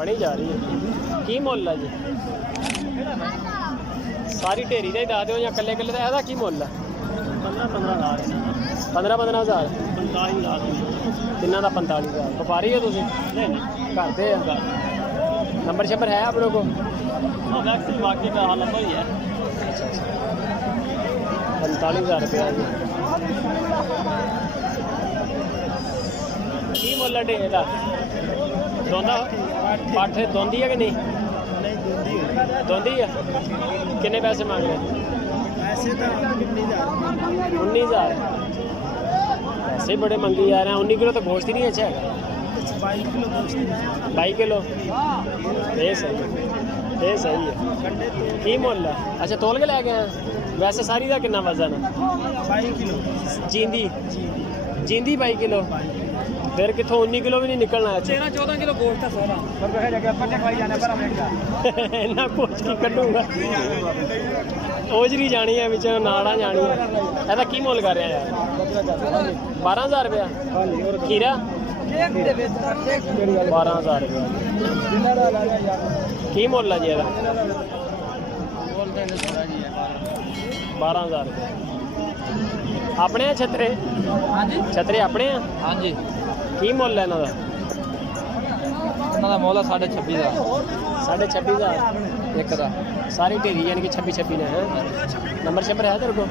बड़ी जा रही है की मुल है जी सारी ढेरी का ही दस दो या कल्ले कल्ले का की मुल है 15-15 हज़ार तिना का 45,000 व्यापारी हो तुम करते नंबर शंबर है अपने को बाकी का नंबर ही है 45,000 रुपया की मुल है ढेर का दोंदा पठ दोंदी है कि नहीं दोंदी है किन्ने पैसे मांग रहे पैसे तो 19,000 पैसे बड़े मंगी जा रहे हैं 19 किलो तो गोश्त ही नहीं अच्छा है 22 किलो ये सही है की मुल है अच्छा तोल के लै गए वैसे सारी का कितना वजन है 22 किलो जींदी 22 किलो फिर कितों 19 किलो भी नहीं निकलना है 13-14 किलो गोश्त है सारा इन्ना कुछ की कड्डूंगा ओजरी जानी है बिच नाड़ा जानी है ऐसा की मुल कर रहे हैं यार 12,000 रुपया खीरा 12,000 रुपया की मुल है जी एदा 12,000 रुपया अपने हैं छतरे छतरे अपने हैं हाँ जी की मुल है इन्हों इन्हों मुल है 26,500 26,500 एक का सारी ढेरी यानी कि 26 ने है नंबर शंबर है तेरे को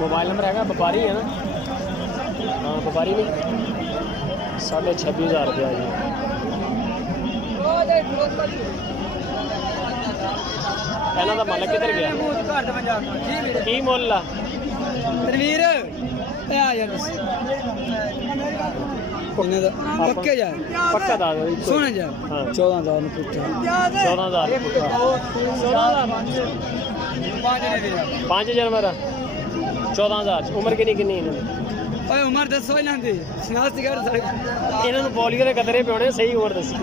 मोबाइल नंबर है व्यापारी है ना हाँ व्यापारी नहीं 26,500 रुपया जी इन्हों का मालिक किधर गया की मुल आ तनवीर पक्के जा पक्का था सोने जा हाँ 14,000 में पुੱਛਾ 14,000 5 जनवर 14,000 उम्र कितनी कितनी इन्होंने ओए उम्र दसो इन्हां दी शनाख्ती कर सड़क इन्होंने पॉलियो के कतरे पे होने सही उम्र दसी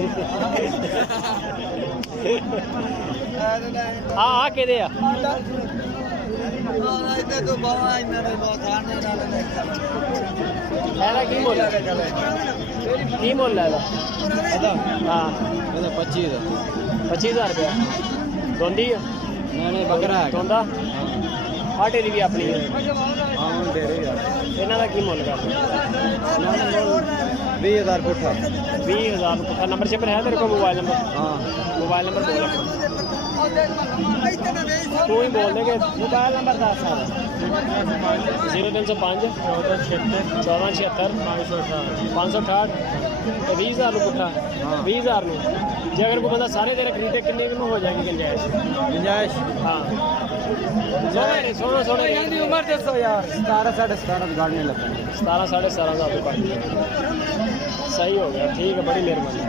हाँ के दे की मुल है हाँ 25,000 रुपया दोंदी है बकरा है दोंदा हाँ ढेरी भी अपनी है इन्हों का की मुल कर 20,000 पुट्ठा 20,000 पुट्ठा नंबर शंबर है तेरे को मोबाइल नंबर हाँ मोबाइल नंबर बोल तू ही बोल देंगे मोबाइल नंबर 0305 1476 568 तो 20,000 पुट्ठा 20,000 जे अगर कोई बंदा सारे तेरे खरीदे कितने में हो जाएगी गुंजाइश हाँ सोना उम्र दसो यार 17-17.5 गाड़ने लगा 17-17.5 तो कर सही हो गया ठीक है बड़ी मेहरबानी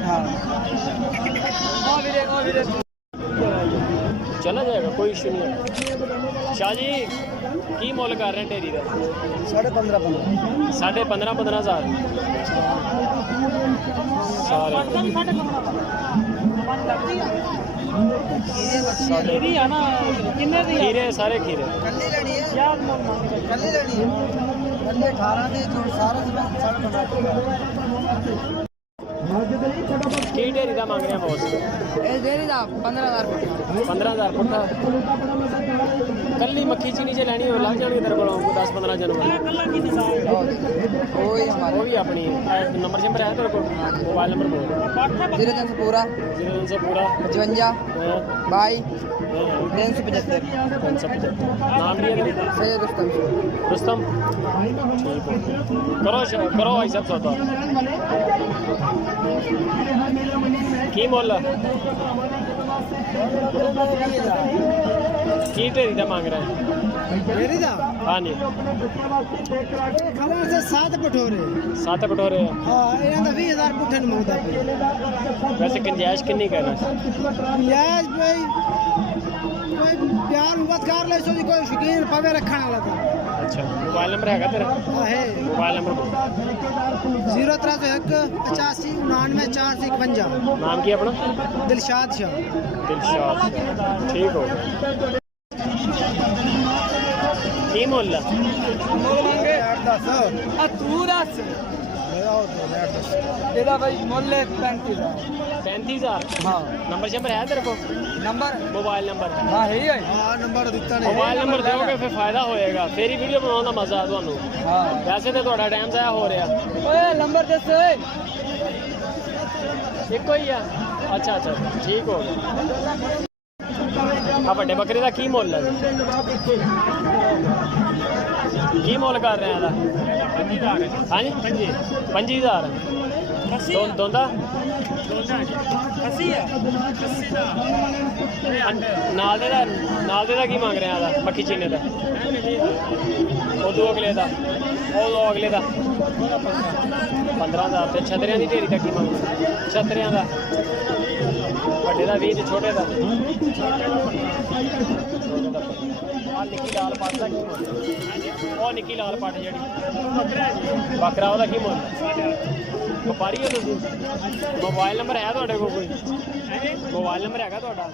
चला जाएगा कोई इशू नहीं है शाह जी की मुल कर रहे हैं ढेरी का 15,500 सारे खीरे सारे खीरे की ढेरी का मांग रहे हैं बॉस डेरी का 15,000 पुट्ठा कल्ली मक्खी चीनी च लैनी हो लग जाएगी तेरे को 10-15 जनवरी वो भी अपनी नंबर शंबर है तेरे को मोबाइल नंबर बोल 0300 पूरा 55 22 375 नाम भी है सैयद रुस्तम ठीक है करो भाई साहब सौदा की मुल की ढेरी का मांग रहे हैं डेरी का हाँ जी खबर से 7 पटोरे हाँ इन्हां दा 20,000 पुट्ठे न मंगदा पे वैसे गुंजाइश कितनी करना यार भाई कोई प्यार मुहब्बत कर ले सो कोई शौकीन पवे रखने वाला था अच्छा मोबाइल नंबर है तेरा है मोबाइल नंबर 0301 85 99 451 नाम की अपना दिलशाद शाह ठीक हो की मुल तू दस ਇਹਦਾ ਭਾਈ ਮੁੱਲ 35000 35000 ਹਾਂ ਨੰਬਰ ਸ਼ੰਬਰ ਹੈ ਤੇਰੇ ਕੋਲ ਨੰਬਰ ਮੋਬਾਈਲ ਨੰਬਰ ਹਾਂ ਹੈ ਹੀ ਹੈ ਹਾਂ ਨੰਬਰ ਦਿੱਤਾ ਨਹੀਂ ਮੋਬਾਈਲ ਨੰਬਰ ਦਿਓਗੇ ਫਿਰ ਫਾਇਦਾ ਹੋਏਗਾ ਫੇਰ ਹੀ ਵੀਡੀਓ ਬਣਾਉਣ ਦਾ ਮਜ਼ਾ ਆ ਤੁਹਾਨੂੰ ਹਾਂ ਵੈਸੇ ਤਾਂ ਤੁਹਾਡਾ ਟਾਈਮ ਜ਼ਾਇਆ ਹੋ ਰਿਹਾ ਓਏ ਨੰਬਰ ਦੱਸ ਓਏ ਇੱਕੋ ਹੀ ਆ ਅੱਛਾ ਅੱਛਾ ਠੀਕ ਹੋ ਗਿਆ ਆ ਵੱਡੇ ਬੱਕਰੇ ਦਾ ਕੀ ਮੁੱਲ ਹੈ ਕੀ ਮੁੱਲ ਕਰ ਰਹੇ ਆ ਇਹਦਾ 25000 ਹਾਂਜੀ 25000 ਦੋਂਦਾ ਨਾਲ ਦੇ ਦਾ ਕੀ ਮੰਗ ਰਿਹਾ ਇਹਦਾ ਮੱਖੀ ਚੀਨੇ ਦਾ ਉਦੋਂ ਅਗਲੇ ਦਾ ਉਹ ਅਗਲੇ ਦਾ 15000 ਤੇ ਛਤਰਿਆਂ ਦੀ ਢੇਰੀ ਦਾ ਕੀ ਮੰਗ ਛਤਰਿਆਂ ਦਾ ਵੱਡੇ ਦਾ 20 ਤੇ ਛੋਟੇ ਦਾ ਆ ਨਿੱਕੀ ਲਾਲ ਪੱਟ ਦਾ ਕੀ ਮੁੱਲ ਉਹ ਨਿੱਕੀ ਲਾਲ ਪੱਟ ਜਿਹੜੀ ਬੱਕਰਾ ਉਹਦਾ ਕੀ ਮੁੱਲ ਵਪਾਰੀ ਹੋ ਤੁਸੀਂ ਮੋਬਾਈਲ ਨੰਬਰ ਹੈ ਤੁਹਾਡੇ ਕੋਲ ਕੋਈ ਮੋਬਾਈਲ ਨੰਬਰ ਹੈਗਾ ਤੁਹਾਡਾ